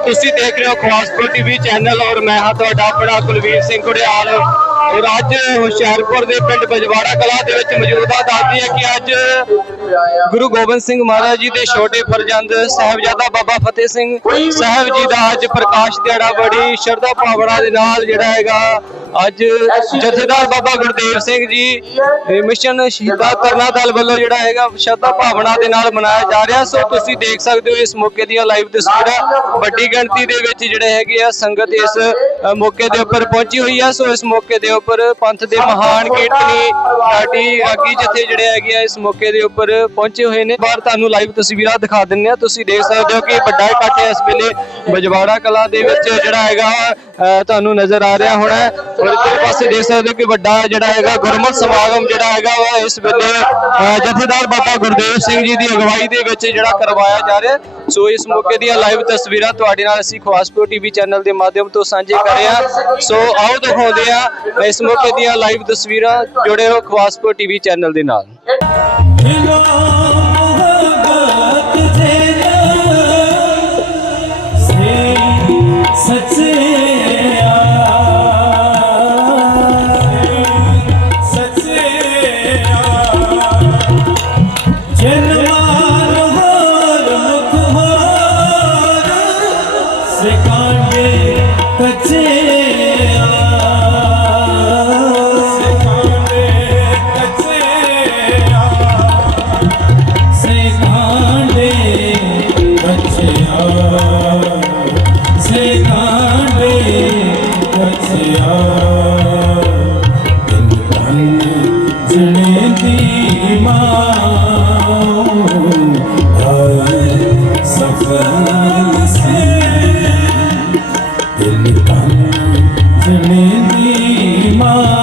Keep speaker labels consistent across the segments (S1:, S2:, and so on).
S1: ਤੁਸੀਂ ਦੇਖ ਰਹੇ ਹੋ ਖਵਾਸਪੁਰ ਟੀਵੀ ਚੈਨਲ ਔਰ ਮੈਂ ਹਾਂ ਤੁਹਾਡਾ ਆਪਣਾ ਕੁਲਵੀਰ ਸਿੰਘ ਗੁੜਿਆਲ ਔਰ ਅੱਜ ਹੁਸ਼ਿਆਰਪੁਰ ਦੇ ਪਿੰਡ ਬਜਵਾੜਾ ਕਲਾ ਦੇ ਵਿੱਚ ਮੌਜੂਦਾ ਦੱਸਦੀ ਹੈ ਕਿ ਅੱਜ ਗੁਰੂ ਗੋਬਿੰਦ ਸਿੰਘ ਮਹਾਰਾਜ ਜੀ ਦੇ ਛੋਟੇ ਫਰਜ਼ੰਦ ਸਾਹਿਬਜ਼ਾਦਾ ਬਾਬਾ ਫਤਿਹ ਸਿੰਘ ਸਾਹਿਬ ਜੀ ਦਾ ਅੱਜ ਪ੍ਰਕਾਸ਼ ਦਿਹਾੜਾ ਬੜੀ ਸ਼ਰਧਾ ਭਾਵਨਾ ਦੇ ਨਾਲ ਜਿਹੜਾ ਹੈਗਾ ਅੱਜ ਜਥੇਦਾਰ ਬਾਬਾ ਗੁਰਦੇਵ ਸਿੰਘ ਜੀ ਮਿਸ਼ਨ ਸ਼ਹੀਦਾਂ ਕਰਨਾ ਦਲ ਵੱਲੋਂ ਜਿਹੜਾ ਹੈਗਾ ਸ਼ਰਧਾ ਭਾਵਨਾ ਦੇ ਨਾਲ ਮਨਾਇਆ ਜਾ ਰਿਹਾ। ਸੋ ਤੁਸੀਂ ਦੇਖ ਸਕਦੇ ਹੋ ਇਸ ਮੌਕੇ ਦੀਆਂ ਲਾਈਵ ਤਸਵੀਰਾਂ। ਵੱਡੀ ਗਿਣਤੀ ਦੇ ਵਿੱਚ ਜਿਹੜੇ ਹੈਗੇ ਆ ਸੰਗਤ ਇਸ ਮੌਕੇ ਦੇ ਉੱਪਰ ਪਹੁੰਚੀ ਹੋਈ ਹੈ ਸੋ ਇਸ ਮੌਕੇ ਦੇ ਉੱਪਰ ਪੰਥ ਦੇ ਮਹਾਨ ਕੀਰਤਨੀ ਸਾਡੀ ਰਾਗੀ ਜਥੇ ਜਿਹੜੇ ਹੈਗੇ ਆ, ਇਸ ਮੌਕੇ ਦੇ ਉੱਪਰ ਪਹੁੰਚੇ ਹੋਏ ਨੇ। ਬਾਹਰ ਤੁਹਾਨੂੰ ਲਾਈਵ ਤਸਵੀਰਾਂ ਦਿਖਾ ਦਿੰਨੇ ਆ। ਤੁਸੀਂ ਦੇਖ ਸਕਦੇ ਹੋ ਕਿ ਵੱਡਾ ਇਕੱਠ ਇਸ ਵੇਲੇ ਬਜਵਾੜਾ ਕਲਾ ਦੇ ਵਿੱਚ ਜਿਹੜਾ ਹੈਗਾ ਤੁਹਾਨੂੰ ਨਜ਼ਰ ਆ ਰਿਹਾ ਹੋਣਾ ਹੈ। ਔਰ ਇੱਧਰ ਪਾਸੇ ਦੇਖ ਸਕਦੇ ਹੋ ਕਿ ਵੱਡਾ ਜਿਹੜਾ ਹੈਗਾ ਗੁਰਮਤਿ ਸਮਾਗਮ ਜਿਹੜਾ ਹੈਗਾ ਵਾ, ਇਸ ਵੇਲੇ ਜਥੇਦਾਰ ਬਾਬਾ ਗੁਰਦੇਵ ਸਿੰਘ ਜੀ ਦੀ ਅਗਵਾਈ ਦੇ ਵਿੱਚ ਜਿਹੜਾ ਕਰਵਾਇਆ ਜਾ ਰਿਹਾ ਸੋ ਇਸ ਮੌਕੇ ਦੀਆਂ ਲਾਈਵ ਤਸਵੀਰਾਂ ਤੁਹਾਡੇ ਨਾਲ ਅਸੀਂ ਖਵਾਸਪੁਰ ਟੀਵੀ ਚੈਨਲ ਦੇ ਮਾਧਿਅਮ ਤੋਂ ਸਾਂਝੇ ਕਰ ਰਹੇ ਹਾਂ। ਸੋ ਆਓ ਦਿਖਾਉਂਦੇ ਆ ਇਸ ਮੌਕੇ ਦੀਆਂ ਲਾਈਵ ਤਸਵੀਰਾਂ, ਜੁੜੇ ਹੋ ਖਵਾਸਪੁਰ ਟੀਵੀ ਚੈਨਲ ਦੇ ਨਾਲ।
S2: दिलो जने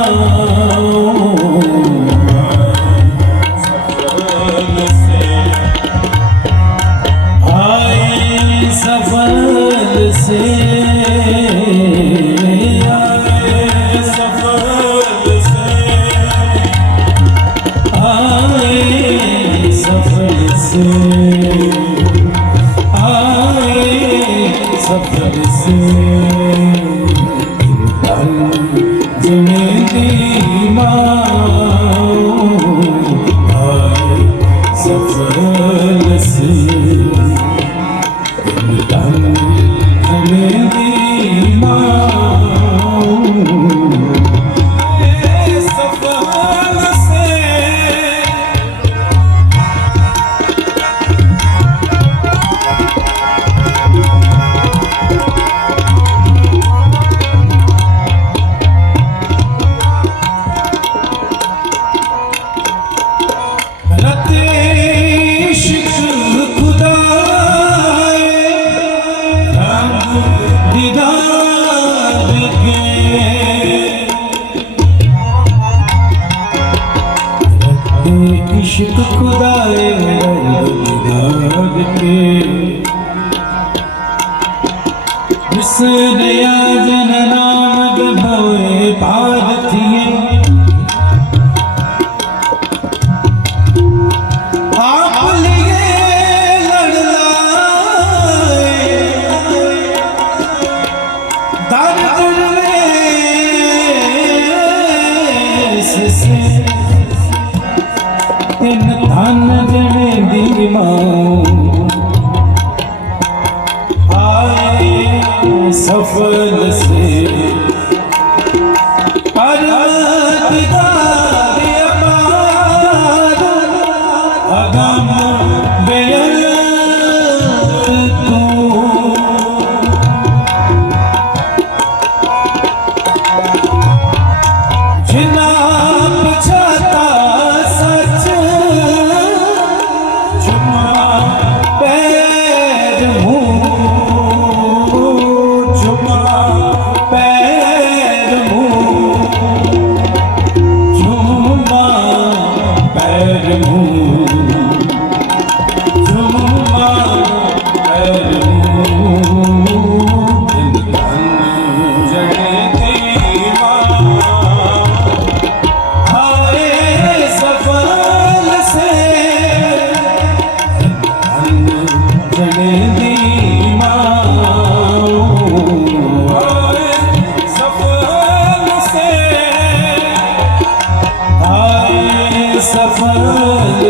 S2: पर हूँ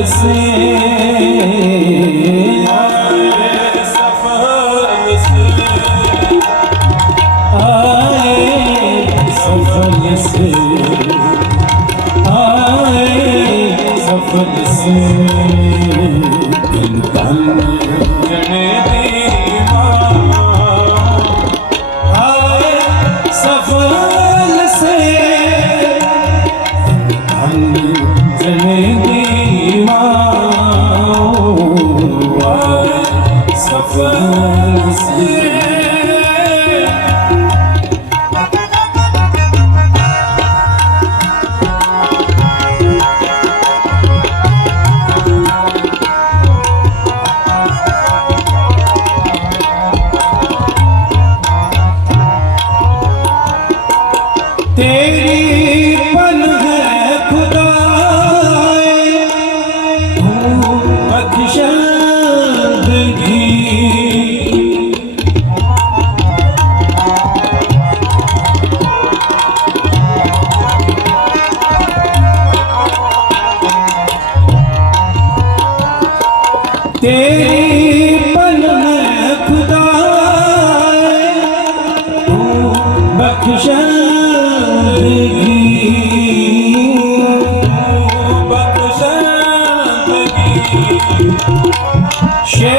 S2: से सफल से आए सफल से Mustafa Süreyya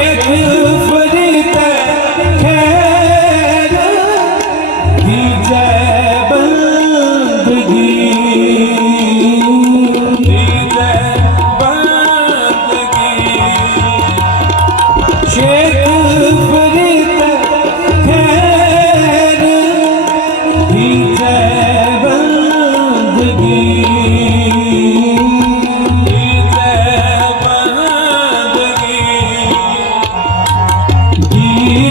S2: एक की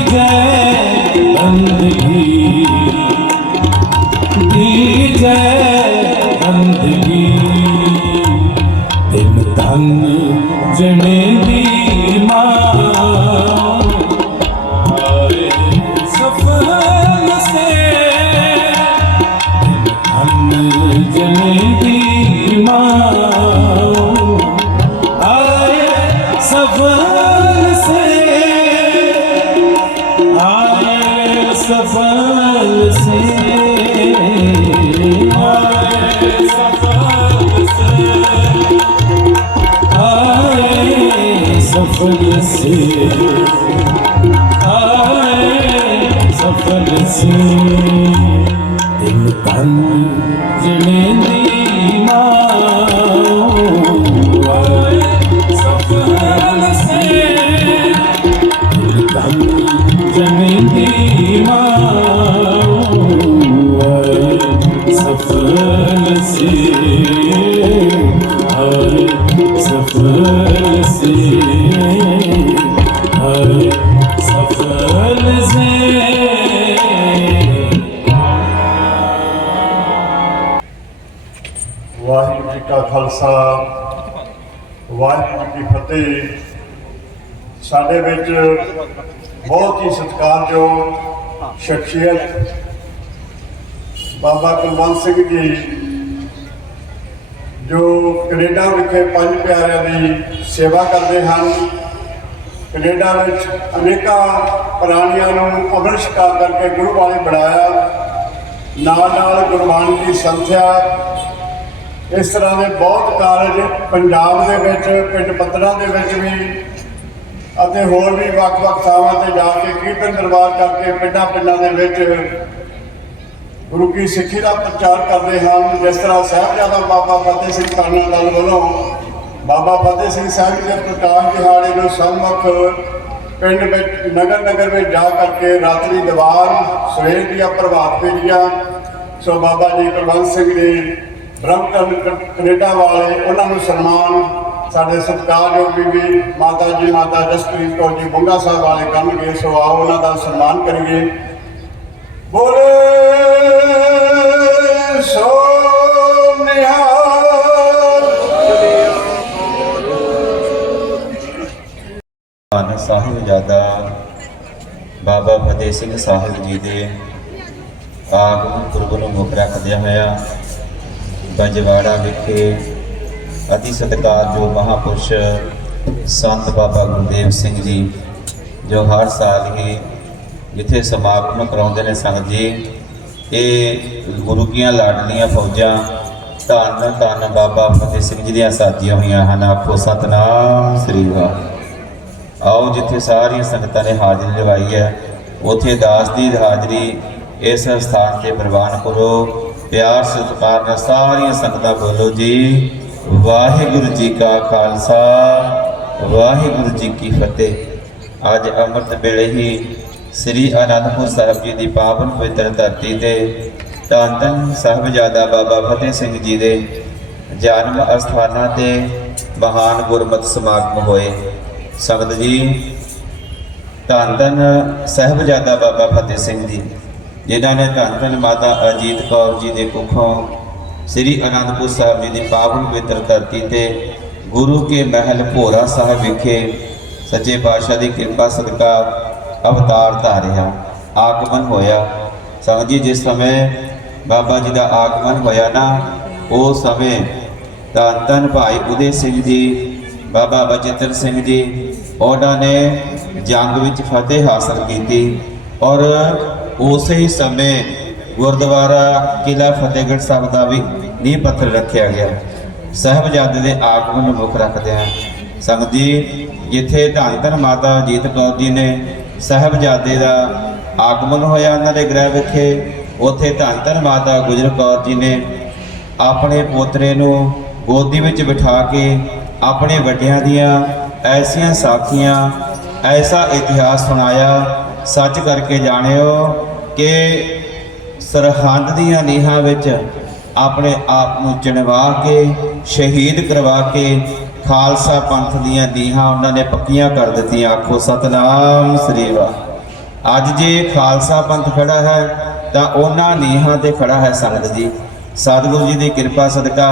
S2: सफल से आए सफल से आए सफल से आए सफल से दिल तन जने
S3: ਵਾਹਿਗੁਰੂ ਜੀ ਕਾ ਖਾਲਸਾ ਵਾਹਿਗੁਰੂ ਜੀ ਕੀ ਫਤਿਹ। ਸਾਡੇ ਵਿੱਚ ਸ਼ਖਸੀਅਤ ਬਾਬਾ ਕੁਲਵੰਤ ਸਿੰਘ ਜੀ, ਜੋ ਕੈਨੇਡਾ ਵਿਖੇ ਪੰਜ ਪਿਆਰਿਆਂ ਦੀ ਸੇਵਾ ਕਰਦੇ ਹਨ। ਕੈਨੇਡਾ ਵਿੱਚ ਅਨੇਕਾਂ ਪ੍ਰਾਣੀਆਂ ਨੂੰ ਅਮਰ ਸ਼ਿਕਾਰ ਕਰਕੇ ਗੁਰੂ ਵਾਲੇ ਬਣਾਇਆ। ਨਾਲ ਨਾਲ ਗੁਰਬਾਣੀ ਦੀ ਸੰਥਿਆ। ਇਸ ਤਰ੍ਹਾਂ ਦੇ ਬਹੁਤ ਕਾਰਜ ਪੰਜਾਬ ਦੇ ਵਿੱਚ, ਪਿੰਡ ਪੱਤਣਾ ਦੇ ਵਿੱਚ ਵੀ ਅਤੇ ਹੋਰ ਵੀ ਵੱਖ-ਵੱਖ ਥਾਵਾਂ ਤੇ ਜਾ ਕੇ ਕੀਰਤਨ ਦਰਬਾਰ ਕਰਕੇ ਪਿੰਡਾਂ ਪਿੰਡਾਂ ਦੇ ਵਿੱਚ ਗੁਰੂ ਕੀ ਸਿੱਖੀ ਦਾ ਪ੍ਰਚਾਰ ਕਰਦੇ ਹਨ। ਜਿਸ ਤਰ੍ਹਾਂ ਸਾਹਿਬਜ਼ਾਦਾ ਬਾਬਾ ਫਤਿਹ ਸਿੰਘ ਕਾਨਾ ਦਲ ਵੱਲੋਂ ਬਾਬਾ ਫਤਿਹ ਸਿੰਘ ਸਾਹਿਬ ਜੀ ਦੇ ਪ੍ਰਕਾਸ਼ ਦਿਹਾੜੇ ਨੂੰ ਸਨਮੁਖ ਪਿੰਡ ਵਿੱਚ, ਨਗਰ ਨਗਰ ਵਿੱਚ ਜਾ ਕਰਕੇ ਰਾਤਰੀ ਦੀਵਾਰ ਸਵੇਰ ਦੀਆਂ ਪ੍ਰਭਾਤ ਫੇਰੀਆਂ, ਸੋ ਬਾਬਾ ਜੀ ਕੁਲਵੰਤ ਸਿੰਘ ਦੇ ਬ੍ਰਹਮ ਕ- ਕੈਨੇਡਾ ਵਾਲੇ, ਉਹਨਾਂ ਨੂੰ ਸਨਮਾਨ ਸਾਡੇ ਸਤਿਕਾਰਯੋਗ ਬੀਬੀ ਮਾਤਾ ਜੀ, ਮਾਤਾ ਜਸਪ੍ਰੀਤ ਕੌਰ ਜੀ ਬੁੰਗਾ ਸਾਹਿਬ ਵਾਲੇ ਕਰਨਗੇ, ਸੋ ਆਓ ਉਹਨਾਂ ਦਾ ਸਨਮਾਨ ਕਰੀਏ। ਬੋਲੇ ਸੋ
S4: ਸਾਹਿਬਜ਼ਾਦਾ ਬਾਬਾ ਫਤਿਹ ਸਿੰਘ ਸਾਹਿਬ ਜੀ ਦੇ ਆਗਮਨ ਪੁਰਬ ਨੂੰ ਮੁੱਖ ਰੱਖਦਿਆਂ ਹੋਇਆ, ਬਜਵਾੜਾ ਵਿਖੇ ਅਤੀ ਸਤਿਕਾਰਯੋਗ ਮਹਾਪੁਰਸ਼ ਸੰਤ ਬਾਬਾ ਗੁਰਦੇਵ ਸਿੰਘ ਜੀ, ਜੋ ਹਰ ਸਾਲ ਹੀ ਜਿੱਥੇ ਸਮਾਗਮ ਕਰਾਉਂਦੇ ਨੇ ਸੰਗਤ ਜੀ ਇਹ ਗੁਰੂ ਕੀਆਂ ਲਾਡਲੀਆਂ ਫੌਜਾਂ, ਧੰਨ ਧੰਨ ਬਾਬਾ ਫਤਿਹ ਸਿੰਘ ਜੀ ਦੀਆਂ ਸਾਜੀਆਂ ਹੋਈਆਂ ਹਨ। ਆਪੋ ਸਤਨਾਮ ਸ੍ਰੀ ਵਾਹਿਗੁਰੂ ਆਓ ਜਿੱਥੇ ਸਾਰੀਆਂ ਸੰਗਤਾਂ ਨੇ ਹਾਜ਼ਰੀ ਲਗਾਈ ਹੈ, ਉਥੇ ਦਾਸ ਦੀ ਹਾਜ਼ਰੀ ਇਸ ਸਥਾਨ ਤੇ ਪ੍ਰਵਾਨ ਕਰੋ। ਪਿਆਰ ਸਤਿਕਾਰ ਨਾਲ ਸਾਰੀਆਂ ਸੰਗਤਾਂ ਬੋਲੋ ਜੀ। ਵਾਹਿਗੁਰੂ ਜੀ ਕਾ ਖਾਲਸਾ, ਵਾਹਿਗੁਰੂ ਜੀ ਕੀ ਫਤਿਹ। ਅੱਜ ਅੰਮ੍ਰਿਤ ਵੇਲੇ ਹੀ ਸ੍ਰੀ ਅਨੰਦਪੁਰ ਸਾਹਿਬ ਜੀ ਦੀ ਪਾਵਨ ਪਵਿੱਤਰ ਧਰਤੀ ਤੇ ਧੰਨ ਧੰਨ ਸਾਹਿਬਜ਼ਾਦਾ ਬਾਬਾ ਫਤਿਹ ਸਿੰਘ ਜੀ ਦੇ ਜਨਮ ਅਸਥਾਨਾਂ ਤੇ ਮਹਾਨ ਗੁਰਮਤਿ ਸਮਾਗਮ ਹੋਏ। ਸੰਗਤ ਜੀ, ਧੰਨ ਧੰਨ ਸਾਹਿਬਜ਼ਾਦਾ ਬਾਬਾ ਫਤਿਹ ਸਿੰਘ ਜੀ, ਜਿਨ੍ਹਾਂ ਨੇ ਧੰਨ ਧੰਨ ਮਾਤਾ ਅਜੀਤ ਕੌਰ ਜੀ ਦੇ ਕੁੱਖੋਂ ਸ੍ਰੀ ਅਨੰਦਪੁਰ ਸਾਹਿਬ ਜੀ ਦੀ ਪਾਵਨ ਪਵਿੱਤਰ ਧਰਤੀ ਤੇ ਗੁਰੂ ਕੇ ਮਹਿਲ ਭੋਰਾ ਸਾਹਿਬ ਵਿਖੇ ਸੱਚੇ ਪਾਤਸ਼ਾਹ ਦੀ ਕਿਰਪਾ, ਸਦਕਾ ਅਵਤਾਰ ਧਾਰਿਆ, ਆਗਮਨ ਹੋਇਆ। ਸੰਗਤ ਜੀ, ਜਿਸ ਸਮੇਂ ਬਾਬਾ ਜੀ ਦਾ ਆਗਮਨ ਹੋਇਆ ਨਾ, ਉਹ ਸਮੇਂ ਧੰਨ ਧੰਨ ਭਾਈ ਉਦੇ ਸਿੰਘ ਜੀ, ਬਾਬਾ ਬਚਿੱਤਰ ਸਿੰਘ ਜੀ, ਉਹਨਾਂ ਨੇ ਜੰਗ ਵਿੱਚ ਫਤਿਹ ਹਾਸਲ ਕੀਤੀ ਔਰ ਉਸੇ ਹੀ ਸਮੇਂ ਗੁਰਦੁਆਰਾ ਕਿਲਾ ਫਤਿਹਗੜ੍ਹ ਸਾਹਿਬ ਦਾ ਵੀ ਨੀਂਹ ਪੱਥਰ ਰੱਖਿਆ ਗਿਆ। ਸਾਹਿਬਜ਼ਾਦੇ ਦੇ ਆਗਮਨ ਨੂੰ ਮੁੱਖ ਰੱਖਦਿਆਂ ਸੰਗਤ ਜੀ ਜਿੱਥੇ ਧੰਨ ਧੰਨ ਮਾਤਾ ਜੀਤ ਕੌਰ ਜੀ ਨੇ ਸਾਹਿਬਜ਼ਾਦੇ ਦਾ ਆਗਮਨ ਹੋਇਆ ਉਹਨਾਂ ਦੇ ਗ੍ਰਹਿ ਵਿਖੇ, ਉੱਥੇ ਧੰਨ ਧੰਨ ਮਾਤਾ ਗੁਜਰ ਕੌਰ ਜੀ ਨੇ ਆਪਣੇ ਪੋਤਰੇ ਨੂੰ ਗੋਦੀ ਵਿੱਚ ਬਿਠਾ ਕੇ ਆਪਣੇ ਵੱਡਿਆਂ ਦੀਆਂ ਐਸੀਆਂ ਸਾਖੀਆਂ, ਐਸਾ ਇਤਿਹਾਸ ਸੁਣਾਇਆ। ਸੱਚ ਕਰਕੇ ਜਾਣਿਓ ਕਿ ਸਰਹੰਦ ਦੀਆਂ ਨੀਹਾਂ ਵਿੱਚ ਆਪਣੇ ਆਪ ਨੂੰ ਚਿਣਵਾ ਕੇ, ਸ਼ਹੀਦ ਕਰਵਾ ਕੇ ਖਾਲਸਾ ਪੰਥ ਦੀਆਂ ਨੀਹਾਂ ਉਹਨਾਂ ਨੇ ਪੱਕੀਆਂ ਕਰ ਦਿੱਤੀਆਂ। ਆਖੋ, ਸਤਨਾਮ ਸ੍ਰੀ ਵਾਹਿਗੁਰੂ ਅੱਜ ਜੇ ਖਾਲਸਾ ਪੰਥ ਖੜਾ ਹੈ, ਤਾਂ ਉਹਨਾਂ ਨੀਹਾਂ ਤੇ ਖੜਾ ਹੈ ਸੰਗਤ ਜੀ। ਸਤਿਗੁਰੂ ਜੀ ਦੀ ਕਿਰਪਾ ਸਦਕਾ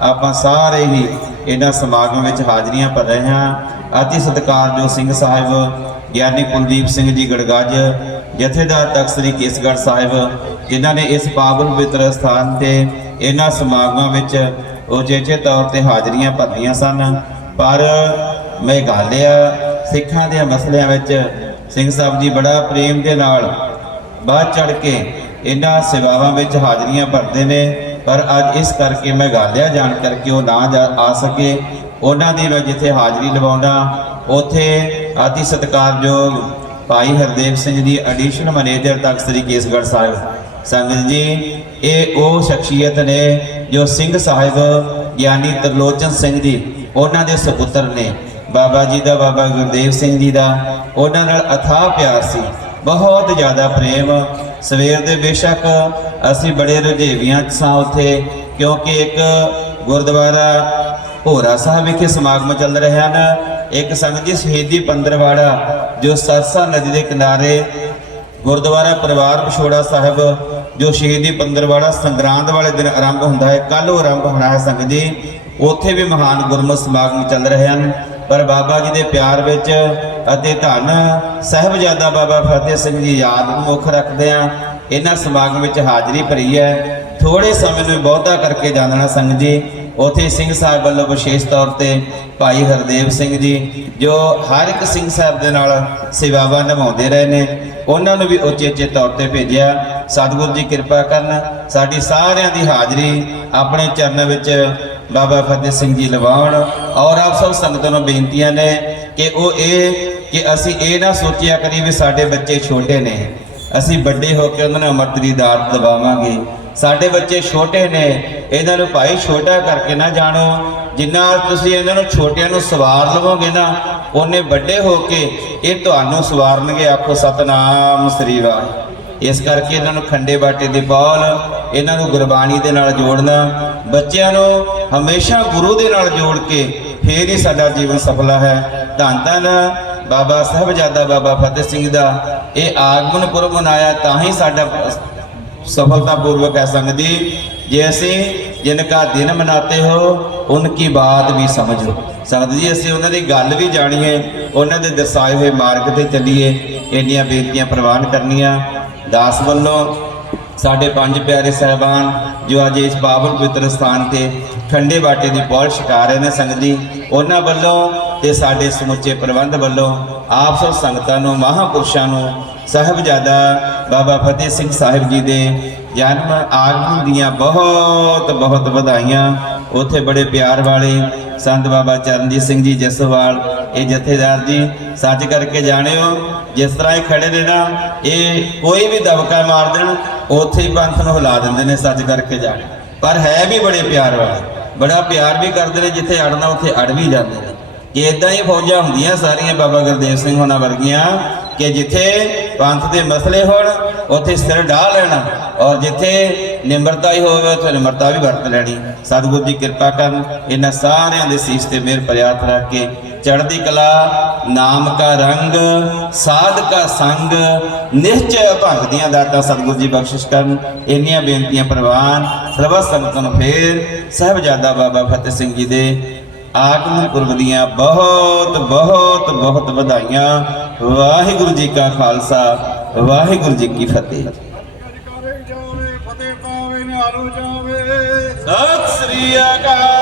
S4: ਆਪਾਂ ਸਾਰੇ ਹੀ ਇਹਨਾਂ ਸਮਾਗਮ ਵਿੱਚ ਹਾਜ਼ਰੀਆਂ ਭਰ ਰਹੇ ਹਾਂ। ਅਤੀ ਸਤਿਕਾਰਯੋਗ ਸਿੰਘ ਸਾਹਿਬ ਗਿਆਨੀ ਕੁਲਦੀਪ ਸਿੰਘ ਜੀ ਗੜਗੱਜ, ਜਥੇਦਾਰ ਤਖਤ ਸ੍ਰੀ ਕੇਸਗੜ੍ਹ ਸਾਹਿਬ, ਜਿਨ੍ਹਾਂ ਨੇ ਇਸ ਪਾਵਨ ਪਵਿੱਤਰ ਸਥਾਨ ਤੇ ਇਹਨਾਂ ਸਮਾਗਮਾਂ ਵਿੱਚ ਉਚੇਚੇ ਤੌਰ ਤੇ ਹਾਜ਼ਰੀਆਂ ਭਰਦੀਆਂ ਸਨ। ਪਰ ਮੇਘਾਲਿਆ ਸਿੱਖਾਂ ਦੇ ਮਸਲਿਆਂ ਵਿੱਚ ਸਿੰਘ ਸਾਹਿਬ ਜੀ ਬੜਾ ਪ੍ਰੇਮ ਦੇ ਨਾਲ ਬਾਅਦ ਚੜ ਕੇ ਇਹਨਾਂ ਸੇਵਾਵਾਂ ਵਿੱਚ ਹਾਜ਼ਰੀਆਂ ਭਰਦੇ ਨੇ। ਪਰ ਅੱਜ ਇਸ ਕਰਕੇ ਮੇਘਾਲਿਆ ਜਾਣ ਕਰਕੇ ਉਹ ਨਾ ਜਾ- ਆ ਸਕੇ। ਉਹਨਾਂ ਦੀ ਮੈਂ ਜਿੱਥੇ ਹਾਜ਼ਰੀ ਲਵਾਉਣਾ ਉਥੇ ਅਤੀ ਸਤਿਕਾਰਯੋਗ ਭਾਈ ਹਰਦੇਵ ਸਿੰਘ ਜੀ ਐਡੀਸ਼ਨਲ ਮੈਨੇਜਰ ਤੱਕ ਸ੍ਰੀ ਕੇਸਗੜ੍ਹ ਸਾਹਿਬ। ਸੰਗਤ ਜੀ, ਇਹ ਉਹ ਸ਼ਖਸੀਅਤ ਨੇ ਜੋ ਸਿੰਘ ਸਾਹਿਬ ਗਿਆਨੀ ਤਰਲੋਚਨ ਸਿੰਘ ਜੀ, ਉਹਨਾਂ ਦੇ ਸੁਪੁੱਤਰ ਨੇ। ਬਾਬਾ ਜੀ ਦਾ, ਬਾਬਾ ਗੁਰਦੇਵ ਸਿੰਘ ਜੀ ਦਾ। ਉਹਨਾਂ ਨਾਲ ਅਥਾਹ ਪਿਆਰ ਸੀ। ਬਹੁਤ ਜ਼ਿਆਦਾ ਪ੍ਰੇਮ। ਸਵੇਰ ਦੇ ਬੇਸ਼ੱਕ ਅਸੀਂ ਬੜੇ ਰੁਝੇਵਿਆਂ 'ਚ ਸਾਂ ਉੱਥੇ, ਕਿਉਂਕਿ ਇੱਕ ਗੁਰਦੁਆਰਾ ਭੋਰਾ ਸਾਹਿਬ ਵਿਖੇ ਸਮਾਗਮ ਚੱਲ ਰਹੇ ਹਨ। ਇੱਕ ਸੰਗਤ ਜੀ ਸ਼ਹੀਦੀ ਪੰਦਰਵਾੜਾ, ਜੋ ਸਰਸਾ ਨਦੀ ਦੇ ਕਿਨਾਰੇ ਗੁਰਦੁਆਰਾ ਪਰਿਵਾਰ ਵਿਛੋੜਾ ਸਾਹਿਬ, ਜੋ ਸ਼ਹੀਦੀ ਪੰਦਰਵਾੜਾ ਸੰਗਰਾਂਦ ਵਾਲੇ ਦਿਨ ਆਰੰਭ ਹੁੰਦਾ ਹੈ ਕੱਲ ਉਹ ਆਰੰਭ ਹੋਣਾ ਹੈ ਸੰਗਤ ਜੀ। ਉੱਥੇ ਵੀ ਮਹਾਨ ਗੁਰਮਤਿ ਸਮਾਗਮ ਚੱਲ ਰਹੇ ਹਨ। ਪਰ ਬਾਬਾ ਜੀ ਦੇ ਪਿਆਰ ਵਿੱਚ ਅਤੇ ਧੰਨ ਸਾਹਿਬਜ਼ਾਦਾ ਬਾਬਾ ਫਤਿਹ ਸਿੰਘ ਜੀ ਯਾਦ ਨੂੰ ਮੁੱਖ ਰੱਖਦੇ ਆ ਇਹਨਾਂ ਸਮਾਗਮ ਵਿੱਚ ਹਾਜ਼ਰੀ ਭਰੀ ਹੈ। ਥੋੜੇ ਸਮੇਂ ਨੂੰ ਬਹੁਤਾ ਕਰਕੇ ਜਾਣਨਾ ਸੰਗਤ ਜੀ। ਉਥੇ ਸਿੰਘ ਸਾਹਿਬ ਵੱਲੋਂ ਵਿਸ਼ੇਸ਼ ਤੌਰ ਤੇ ਭਾਈ ਹਰਦੇਵ ਸਿੰਘ ਜੀ, ਜੋ ਹਰ ਇੱਕ ਸਿੰਘ ਸਾਹਿਬ ਦੇ ਨਾਲ ਸੇਵਾਵਾਂ ਨਿਭਾਉਂਦੇ ਰਹੇ ਨੇ, ਉਹਨਾਂ ਨੂੰ ਵੀ ਉਚੇਚੇ ਤੌਰ ਤੇ ਭੇਜਿਆ। ਸਤਿਗੁਰੂ ਜੀ ਕਿਰਪਾ ਕਰਨ, ਸਾਡੀ ਸਾਰਿਆਂ ਦੀ ਹਾਜ਼ਰੀ ਆਪਣੇ ਚਰਨਾਂ ਵਿੱਚ ਬਾਬਾ ਫਤਿਹ ਸਿੰਘ ਜੀ ਲਵਾਉਣ। ਔਰ ਆਪ ਸਭ ਸੰਗਤਾਂ ਨੂੰ ਬੇਨਤੀਆਂ ਨੇ ਕਿ ਉਹ ਇਹ, ਕਿ ਅਸੀਂ ਇਹ ਨਾ ਸੋਚਿਆ ਕਰੀ ਵੀ ਸਾਡੇ ਬੱਚੇ ਛੋਟੇ ਨੇ। ਅਸੀਂ ਵੱਡੇ ਹੋ ਕੇ ਉਹਨਾਂ ਨੂੰ ਅੰਮ੍ਰਿਤ ਦੀ ਦਾਤ ਦਵਾਵਾਂਗੇ। ਸਾਡੇ ਬੱਚੇ ਛੋਟੇ ਨੇ, ਇਹਨਾਂ ਨੂੰ ਭਾਈ ਛੋਟਾ ਕਰਕੇ ਨਾ ਜਾਣੋ। ਜਿੰਨਾ ਤੁਸੀਂ ਇਹਨਾਂ ਨੂੰ ਛੋਟਿਆਂ ਨੂੰ ਸਵਾਰ ਲਵੋਗੇ ਨਾ, ਉਹਨੇ ਵੱਡੇ ਹੋ ਕੇ ਇਹ ਤੁਹਾਨੂੰ ਸਵਾਰਨਗੇ। ਆਖੋ, ਸਤਨਾਮ ਸ੍ਰੀ ਵਾਹਿਗੁਰੂ। ਇਸ ਕਰਕੇ ਇਹਨਾਂ ਨੂੰ ਖੰਡੇ ਬਾਟੇ ਦੀ ਬੋਲ, ਇਹਨਾਂ ਨੂੰ ਗੁਰਬਾਣੀ ਦੇ ਨਾਲ ਜੋੜਨਾ, ਬੱਚਿਆਂ ਨੂੰ ਹਮੇਸ਼ਾ ਗੁਰੂ ਦੇ ਨਾਲ ਜੋੜ ਕੇ ਫੇਰ ਹੀ ਸਾਡਾ ਜੀਵਨ ਸਫਲਾ ਹੈ। ਧੰਨ ਧੰਨ ਬਾਬਾ ਸਾਹਿਬਜ਼ਾਦਾ ਬਾਬਾ ਫਤਿਹ ਸਿੰਘ ਦਾ। ਇਹ ਆਗਮਨ ਪੁਰਬ ਮਨਾਇਆ, ਤਾਂ ਹੀ ਸਾਡਾ सफलता पूर्वक है संग जी जैसे जिनका दिन मनाते हो उनकी बात भी समझो ਸੰਗਤ ਜੀ ਅਸੀਂ ਉਹਨਾਂ ਦੀ ਗੱਲ ਵੀ ਜਾਣੀਏ ਉਹਨਾਂ ਦੇ ਦਰਸਾਏ ਹੋਏ ਮਾਰਗ ਤੇ ਚੱਲੀਏ ਇੰਨੀਆਂ ਬੇਨਤੀਆਂ ਪ੍ਰਵਾਨ ਕਰਨੀਆਂ ਦਾਸ ਵੱਲੋਂ ਸਾਡੇ ਪੰਜ ਪਿਆਰੇ ਸਹਿਬਾਨ ਜੋ ਅੱਜ ਇਸ ਪਾਵਨ ਪਵਿੱਤਰ ਸਥਾਨ ਤੇ ਖੰਡੇ ਬਾਟੇ ਦੀ ਪੌਲ ਛਕਾ ਰਹੇ ਨੇ ਸੰਗਤ ਜੀ ਉਹਨਾਂ ਵੱਲੋਂ ਤੇ ਸਾਡੇ ਸਮੁੱਚੇ ਪ੍ਰਬੰਧ ਵੱਲੋਂ ਆਪ ਸਭ ਸੰਗਤਾਂ ਨੂੰ ਮਹਾਪੁਰਸ਼ਾਂ ਨੂੰ ਸਾਹਿਬਜ਼ਾਦਾ ਬਾਬਾ ਫਤਿਹ ਸਿੰਘ ਸਾਹਿਬ ਜੀ ਦੇ ਜਨਮ ਆਗਮਨ ਦੀਆਂ ਬਹੁਤ ਬਹੁਤ ਵਧਾਈਆਂ। ਉੱਥੇ ਬੜੇ ਪਿਆਰ ਵਾਲੇ ਸੰਤ ਬਾਬਾ ਚਰਨਜੀਤ ਸਿੰਘ ਜੀ ਜਸਵਾਲ, ਇਹ ਜਥੇਦਾਰ ਜੀ, ਸੱਚ ਕਰਕੇ ਜਾਣਿਓ, ਜਿਸ ਤਰ੍ਹਾਂ ਇਹ ਖੜੇ ਨੇ ਨਾ, ਇਹ ਕੋਈ ਵੀ ਦਬਕਾ ਮਾਰ ਦੇਣ, ਉੱਥੇ ਹੀ ਪੰਥ ਨੂੰ ਹਿਲਾ ਦਿੰਦੇ ਨੇ ਸੱਚ ਕਰਕੇ ਜਾਣ ਪਰ ਹੈ ਵੀ ਬੜੇ ਪਿਆਰ ਵਾਲੇ, ਬੜਾ ਪਿਆਰ ਵੀ ਕਰਦੇ ਨੇ, ਜਿੱਥੇ ਅੜਨਾ, ਉੱਥੇ ਅੜ ਵੀ ਜਾਂਦੇ ਨੇ। ਕਿ ਇਦਾਂ ਹੀ ਫੌਜਾਂ ਹੁੰਦੀਆਂ ਸਾਰੀਆਂ ਬਾਬਾ ਗੁਰਦੇਵ ਸਿੰਘ ਹੋਣਾ ਵਰਗੀਆਂ, ਕਿ ਜਿੱਥੇ ਪੰਥ ਦੇ ਮਸਲੇ ਹੋਣ, ਉੱਥੇ ਸਿਰ ਢਾਹ ਲੈਣਾ ਔਰ ਜਿੱਥੇ ਨਿਮਰਤਾ ਹੀ ਹੋਵੇ, ਉੱਥੇ ਨਿਮਰਤਾ ਵੀ ਵਰਤ ਲੈਣੀ। ਸਤਿਗੁਰੂ ਜੀ ਕਿਰਪਾ ਕਰਨ ਇਹਨਾਂ ਸਾਰਿਆਂ ਦੇ ਸੀਸ ਤੇ ਮਿਹਰ ਪ੍ਰਿਆਤ ਰੱਖ ਕੇ ਚੜ੍ਹਦੀ ਕਲਾ, ਨਾਮ ਕਾ ਰੰਗ, ਸਾਧ ਕਾ ਸੰਗ, ਨਿਸ਼ਚੈ ਭੰਗ ਦੀਆਂ ਦਾਤਾਂ ਸਤਿਗੁਰੂ ਜੀ ਬਖਸ਼ਿਸ਼ ਕਰਨ। ਇੰਨੀਆਂ ਬੇਨਤੀਆਂ ਪ੍ਰਵਾਨ ਸਰਬਤ ਸੰਗਤਾਂ ਨੂੰ ਫੇਰ ਸਾਹਿਬਜ਼ਾਦਾ ਬਾਬਾ ਫਤਿਹ ਸਿੰਘ ਜੀ ਦੇ ਆਗਮਨ ਪੁਰਬ ਦੀਆਂ ਬਹੁਤ ਬਹੁਤ ਬਹੁਤ ਵਧਾਈਆਂ। ਵਾਹਿਗੁਰੂ ਜੀ ਕਾ ਖਾਲਸਾ ਵਾਹਿਗੁਰੂ ਜੀ ਕੀ ਫਤਿਹ। ਸਤਿ ਸ੍ਰੀ ਅਕਾਲ।